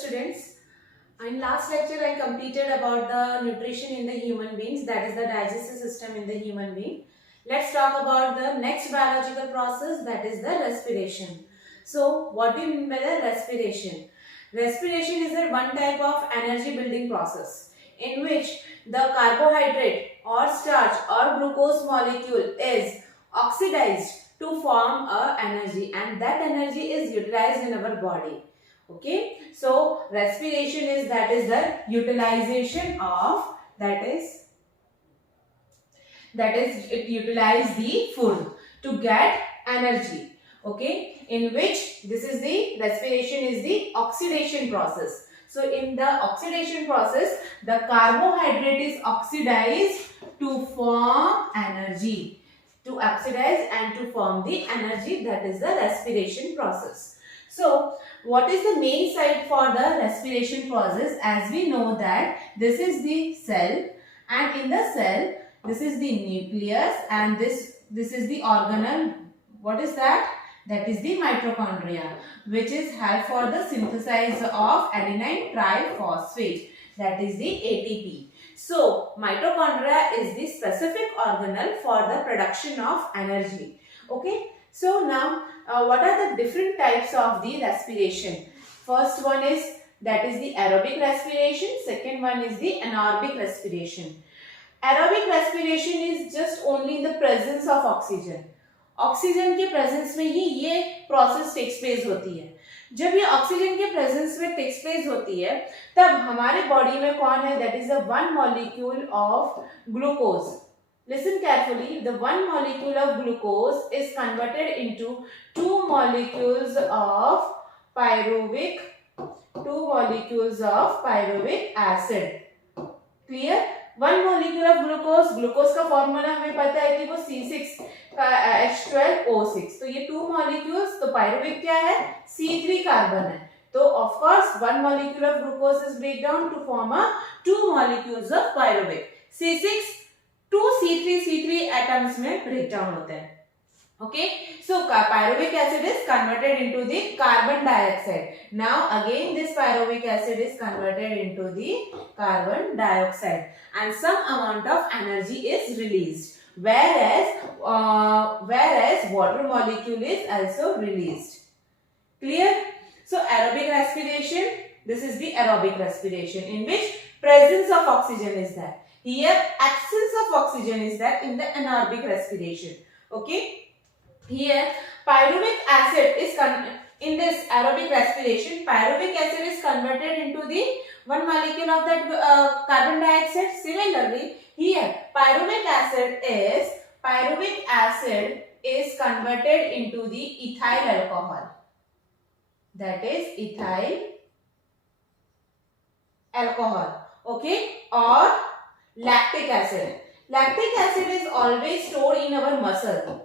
students. In last lecture I completed about the nutrition in the human beings, that is the digestive system in the human being. Let's talk about the next biological process, that is the respiration. So what do you mean by the respiration? Respiration is a one type of energy building process in which the carbohydrate or starch or glucose molecule is oxidized to form a energy, and that energy is utilized in our body. Okay, so respiration is the utilization of it utilize the food to get energy. Okay, in which this is the respiration is the oxidation process. So in the oxidation process, the carbohydrate is oxidized to form energy, to oxidize and to form the energy. That is the respiration process. So what is the main site for the respiration process? As we know that this is the cell, and in the cell this is the nucleus, and this is the organelle. What is that? That is the mitochondria, which is help for the synthesis of adenine triphosphate, that is the ATP. So mitochondria is the specific organelle for the production of energy. Okay, so now what are the different types of the respiration? First one is that is the aerobic respiration. Second one is the anaerobic respiration. Aerobic respiration is just only in the presence of oxygen. Oxygen के presence में ही ये process takes place होती है. जब ये oxygen के presence में takes place होती है तब हमारे बॉडी में कौन है? That is the one molecule of glucose. Listen carefully. The one molecule of glucose is converted into two molecules of pyruvic acid. Clear? One molecule of glucose. Glucose का formula हमें पता है कि वो C6H12O6. तो ये two molecules. तो pyruvic क्या है? C3 कार्बन है. तो of course one molecule of glucose is break down to form a two molecules of pyruvic. C6 to C3 atoms में break down होते हैं. Okay, so pyruvic acid is converted into the carbon dioxide. Now again this pyruvic acid is converted into the carbon dioxide, and some amount of energy is released. Whereas water molecule is also released. Clear? So aerobic respiration. This is the aerobic respiration in which presence of oxygen is there. Here absence of oxygen is there in the anaerobic respiration. Okay, here pyruvic acid is in this aerobic respiration. Pyruvic acid is converted into the one molecule of that carbon dioxide. Similarly, here pyruvic acid is converted into the ethyl alcohol. That is ethyl alcohol. Okay, or lactic acid. Lactic acid is always stored in our muscle.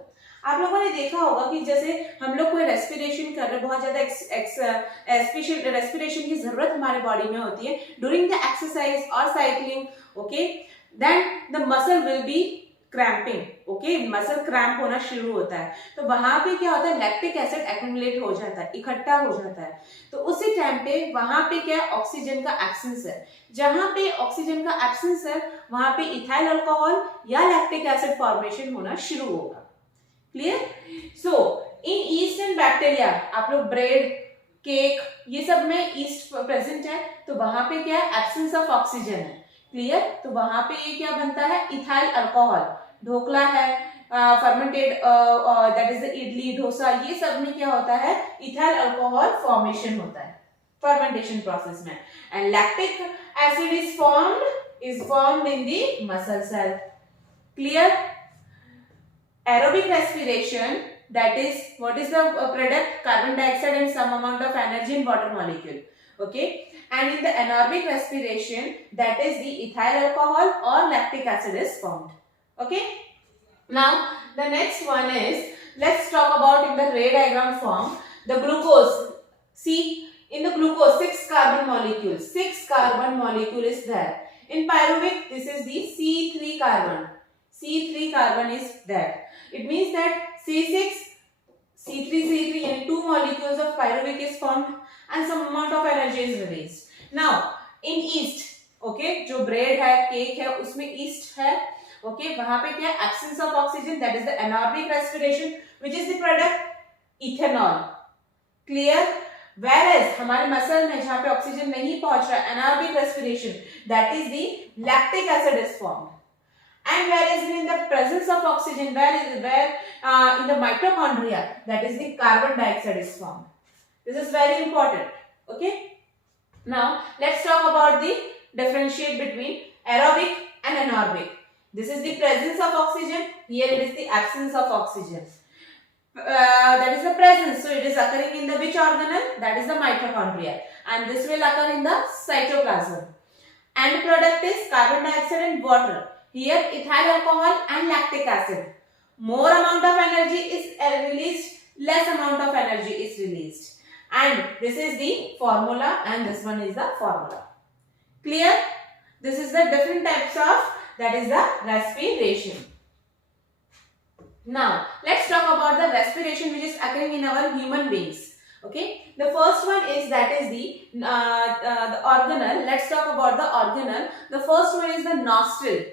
आप लोगों ने देखा होगा कि जैसे हम लोग कोई रेस्पिरेशन कर रहे, बहुत ज्यादा रेस्पिरेशन की जरूरत हमारे बॉडी में होती है ड्यूरिंग द एक्सरसाइज और cycling. Okay, then the muscle will be cramping. Okay, muscle cramp होना शुरू होता है. तो वहां पे क्या होता है? लैक्टिक एसिड एक्यूमुलेट हो जाता है, इकट्ठा हो जाता है. तो उसी टाइम पे वहां पे क्या ऑक्सीजन का एब्सेंस है. जहां पे ऑक्सीजन का एब्सेंस है वहां पे इथाइल अल्कोहल या लैक्टिक एसिड फॉर्मेशन होना शुरू होगा. Clear? So in east and bacteria, आप लोग ब्रेड, केक, ये सब में ईस्ट प्रेजेंट है, तो वहां पे क्या है? एब्सेंस ऑफ ऑक्सीजन है. क्लियर? तो वहां पे ये क्या बनता है? Ethyl alcohol. ढोकला है, fermented that is the idli, dosa, ये सब में क्या होता है? इथाइल अल्कोहल फॉर्मेशन होता है फर्मेंटेशन प्रोसेस में. And lactic acid is formed in the muscle cell. Clear? Aerobic respiration, that is what is the product? Carbon dioxide and some amount of energy in water molecule. Okay, and in the anaerobic respiration, that is the ethyl alcohol or lactic acid is formed. Okay, now the next one is, let's talk about in the ray diagram form the glucose. See, in the glucose 6 carbon molecule is there. In pyruvic this is the C3 carbon is there. It means that C3 यानी 2 molecules of pyruvic is formed and some amount of energy is released. Now in yeast, okay, जो bread है, cake है, उसमें yeast है, okay, वहाँ पे क्या है, absence of oxygen, that is the anaerobic respiration, which is the product ethanol. Clear? Whereas हमारे मसल में जहाँ पे ऑक्सीजन नहीं पहुंच रहा, anaerobic respiration, that is the lactic acid is formed. And whereas in the presence of oxygen, where in the mitochondria, that is the carbon dioxide is formed. This is very important. Okay. Now let's talk about the differentiate between aerobic and anaerobic. This is the presence of oxygen. Here it is the absence of oxygen. That is the presence. So it is occurring in the which organelle? That is the mitochondria. And this will occur in the cytoplasm. And product is carbon dioxide and water. Here ethyl alcohol and lactic acid. More amount of energy is released, less amount of energy is released. And this is the formula and this one is the formula. Clear? This is the different types of, that is the respiration. Now let's talk about the respiration which is occurring in our human beings. Okay, the first one is, that is the organelle. Let's talk about the organelle. The first one is the nostril.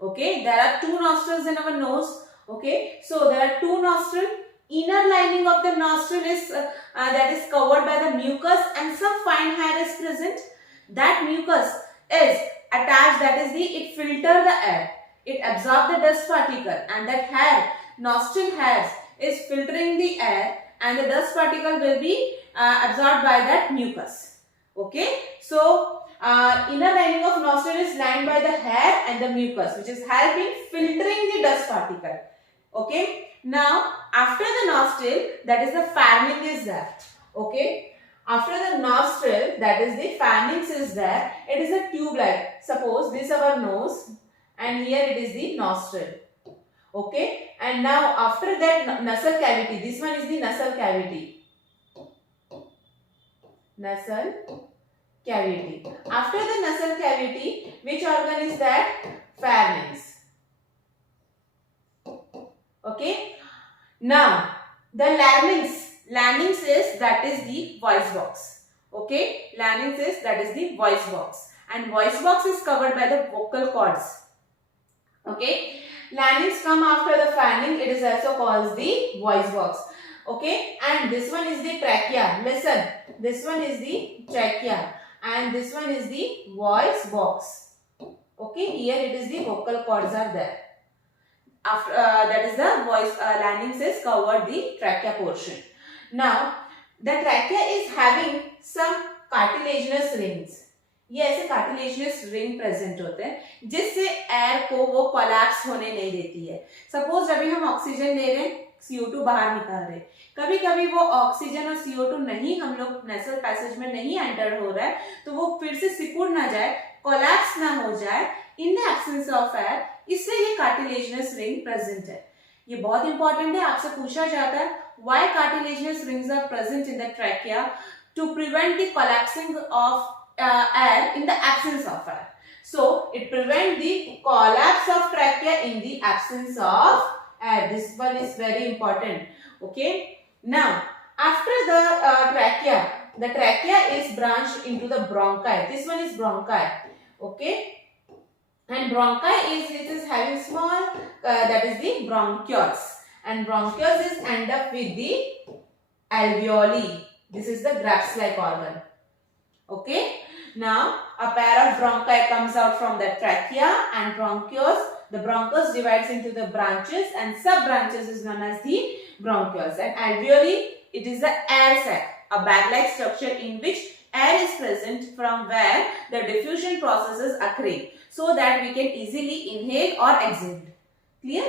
Okay, there are two nostrils in our nose. Okay, so there are two nostrils. Inner lining of the nostril is that is covered by the mucus and some fine hair is present. That mucus is attached, that is the, it filter the air, it absorb the dust particle, and that hair, nostril hairs, is filtering the air, and the dust particle will be absorbed by that mucus. Okay, so inner lining of nostril is lined by the hair and the mucus, which is helping filtering the dust particle. Okay, now after the nostril, that is the pharynx is there. Okay, after the nostril, that is the pharynx is there. It is a tube-like. Suppose this is our nose, and here it is the nostril. Okay, and now after that nasal cavity, this one is the nasal cavity. Nasal cavity. After the nasal cavity, which organ is that? Pharynx. Okay. Now the larynx. Larynx is, that is the voice box. Okay. Larynx is, that is the voice box, and voice box is covered by the vocal cords. Okay. Larynx come after the pharynx. It is also called the voice box. Okay. And this one is the trachea. Listen. This one is the trachea. And this one is the voice box. Okay, here it is the vocal cords are there. After that is the voice larynx is covered the trachea portion. Now the trachea is having some cartilaginous rings. ये ऐसे cartilaginous ring present होते हैं जिससे air को वो collapse होने नहीं देती है. Suppose अभी हम ऑक्सीजन ले रहे हैं, CO2 बाहर निकाल रहे हैं, कभी कभी वो ऑक्सीजन और CO2 नहीं, हम लोग नेसल पैसेज में नहीं एंटर हो रहा है, तो वो फिर से सिकुड़ ना जाए, कोलैप्स ना हो जाए in the absence of air, इसलिए ये कार्टिलेजिनस रिंग प्रेजेंट है. ये बहुत इंपॉर्टेंट है, आपसे पूछा जाता है why cartilaginous rings are present in the trachea to prevent the collapsing of air in the absence of air. So it prevents the collapse of trachea in the absence of air. This one is very important. Okay. Now after the trachea is branched into the bronchi. This one is bronchi. Okay. And bronchi is, it is having small that is the bronchioles, and bronchioles is end up with the alveoli. This is the grapes-like organ. Okay. Now a pair of bronchi comes out from the trachea and bronchioles. The bronchus divides into the branches and sub-branches is known as the bronchioles. And alveoli, it is the air sac, a bag-like structure in which air is present from where the diffusion process is occurring, so that we can easily inhale or exhale. Clear?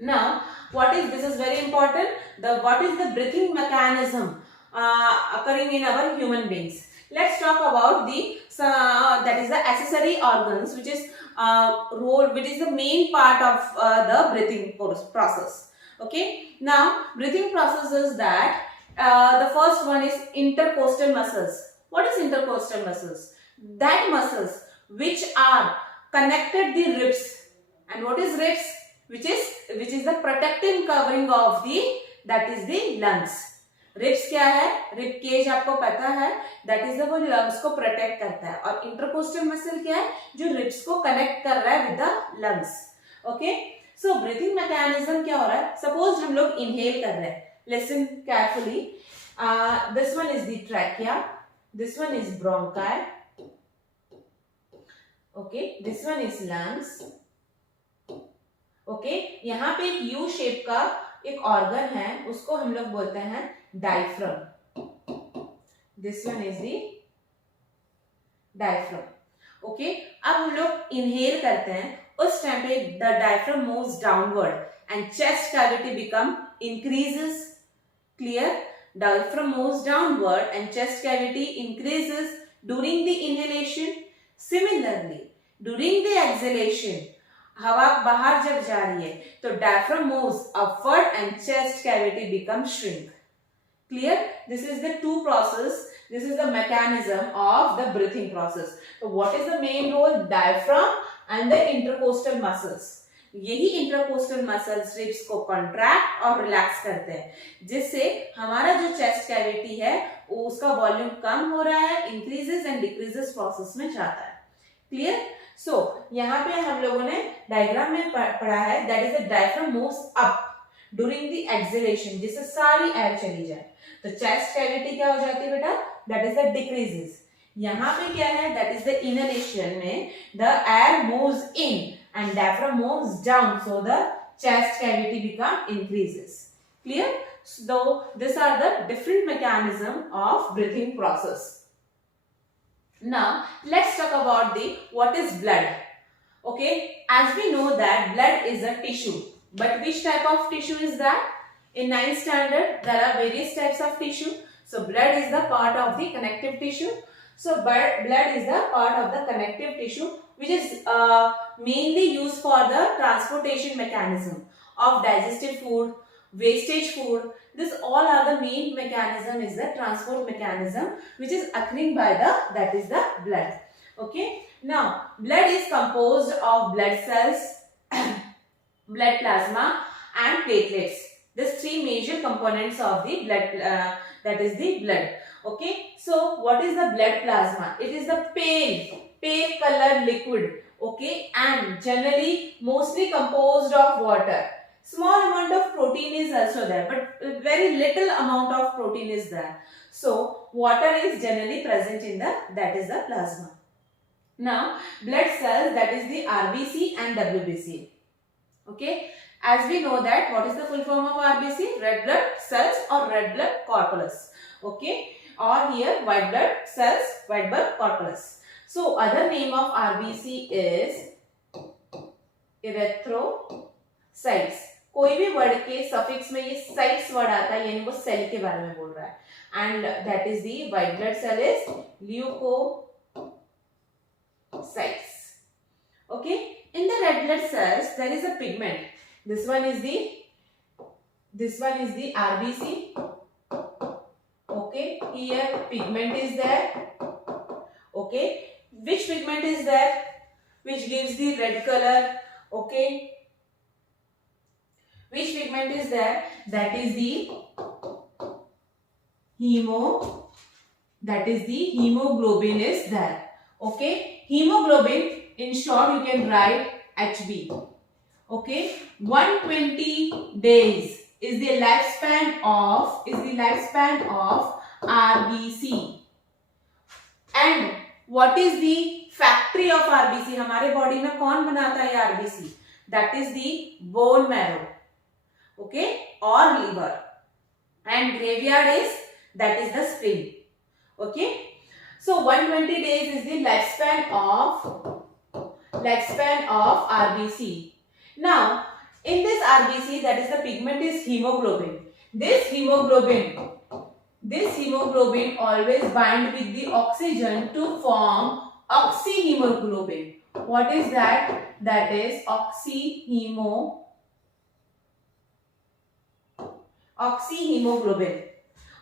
Now, this is very important. What is the breathing mechanism occurring in our human beings? Let's talk about that is the accessory organs, which is which is the main part of the breathing process. Okay. Now, breathing process is that the first one is intercostal muscles. What is intercostal muscles? That muscles which are connected the ribs. And what is ribs? which is the protective covering of the that is the lungs. Ribs क्या है? Rib cage आपको पता है, that is the वो lungs को protect करता है, और इंटरकोस्टल मसल क्या है? जो रिब्स को कनेक्ट कर रहा है with the lungs. Okay, so breathing mechanism क्या हो रहा है? सपोज हम लोग इनहेल कर रहे हैं, listen carefully. This one is the trachea, this one is bronchi, okay, this one is lungs. Okay, यहाँ पे एक यू शेप का एक ऑर्गन है, उसको हम लोग बोलते हैं diaphragm. This one is the diaphragm. Okay, अब हम लोग इनहेल करते हैं, उस टाइम पे the diaphragm moves downward and chest cavity become increases. Clear? Diaphragm moves downward and chest cavity increases during the inhalation. Similarly, during the exhalation, हवा बाहर जब जा रही है तो diaphragm moves upward and chest cavity becomes shrink. Clear? This is the two process. This is the mechanism of the breathing process. So what is the main role? Diaphragm and the intercostal muscles. यही intercostal muscles ribs को contract और relax करते हैं, जिससे हमारा जो chest cavity है उसका वॉल्यूम कम हो रहा है, इंक्रीजेस एंड डिक्रीजेस प्रोसेस में जाता है. क्लियर? सो यहाँ पे हम लोगों ने डायग्राम में पढ़ा है, that is the diaphragm moves up during the exhalation, जिससे सारी एयर चली जाए. तो चेस्ट कैविटी क्या हो जाती है बेटा? That is the decreases. यहाँ पे क्या है? दैट इज द इनहेलेशन में the air moves in and diaphragm moves down, so the chest cavity become increases. Clear? So these are the different mechanism of breathing process. Now let's talk about the what is blood. Okay, as we know that blood is a tissue, but which type of tissue is that? In 9th standard there are various types of tissue. So blood is the part of the connective tissue. So blood is the part of the connective tissue, which is mainly used for the transportation mechanism of digestive food, wastage food. This all are the main mechanism is the transport mechanism which is occurring by the that is the blood. Okay. Now blood is composed of blood cells, blood plasma and platelets. These three major components of the blood that is the blood. Okay. So what is the blood plasma? It is the pale colored liquid, okay, and generally mostly composed of water. Small amount of protein is also there, but very little amount of protein is there. So water is generally present in the that is the plasma. Now blood cells, that is the RBC and WBC. Okay, as we know that what is the full form of RBC? Red blood cells or red blood corpuscles. Okay, or here white blood cells, white blood corpuscles. So other name of RBC is erythrocytes. कोई भी word के suffix में ये sites word आता है, यानी वो cell के बारे में बोल रहा है. And that is the white blood cell is leukocytes. Okay, in the red blood cells there is a pigment. This one is the RBC. Okay, here pigment is there. Okay, which pigment is there which gives the red color? Okay, which pigment is there? That is the hemoglobin is there. Okay, hemoglobin, in short you can write HB. Okay, 120 days is the lifespan of RBC. And what is the factory of RBC? हमारे body में कौन बनाता है RBC? That is the bone marrow, okay, or liver. And graveyard is that is the spleen. Okay, so 120 days is the lifespan of RBC. Now in this RBC, that is the pigment is hemoglobin. This hemoglobin always bind with the oxygen to form oxyhemoglobin. What is that? That is oxyhemoglobin.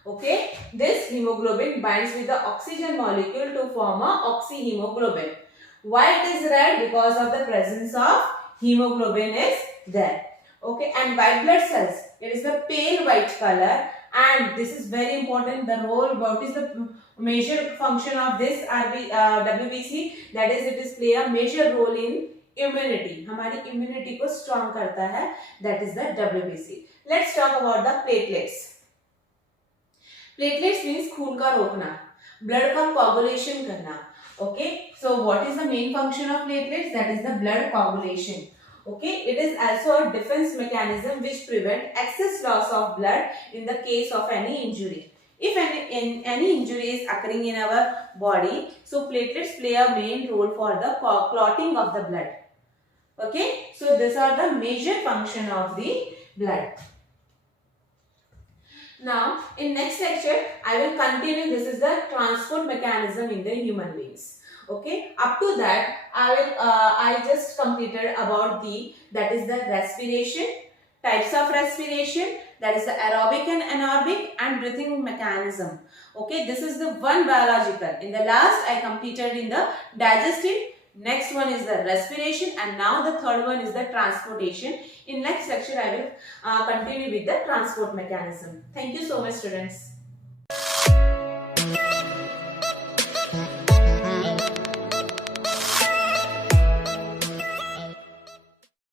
Okay, this hemoglobin binds with the oxygen molecule to form a oxyhemoglobin. Why it is red? Because of the presence of hemoglobin is there. Okay, and white blood cells, it is the pale white color, and this is very important, the role, what is the major function of this WBC, that is it is play a major role in immunity, हमारी immunity को strong करता है, that is the WBC. Let's talk about the platelets. Platelets means खून का रोकना, blood का coagulation करना. Okay, so what is the main function of platelets? That is the blood coagulation. Okay, it is also a defense mechanism which prevent excess loss of blood in the case of any injury. If any injury is occurring in our body, so platelets play a main role for the clotting of the blood. Okay, so these are the major function of the blood. Now, in next lecture, I will continue. This is the transport mechanism in the human beings. Okay, up to that, I just completed about that is the respiration, types of respiration, that is the aerobic and anaerobic, and breathing mechanism. Okay, this is the one biological. In the last, I completed in the digestive. Next one is the respiration, and now the third one is the transportation. In next lecture, I will continue with the transport mechanism. Thank you so much, students.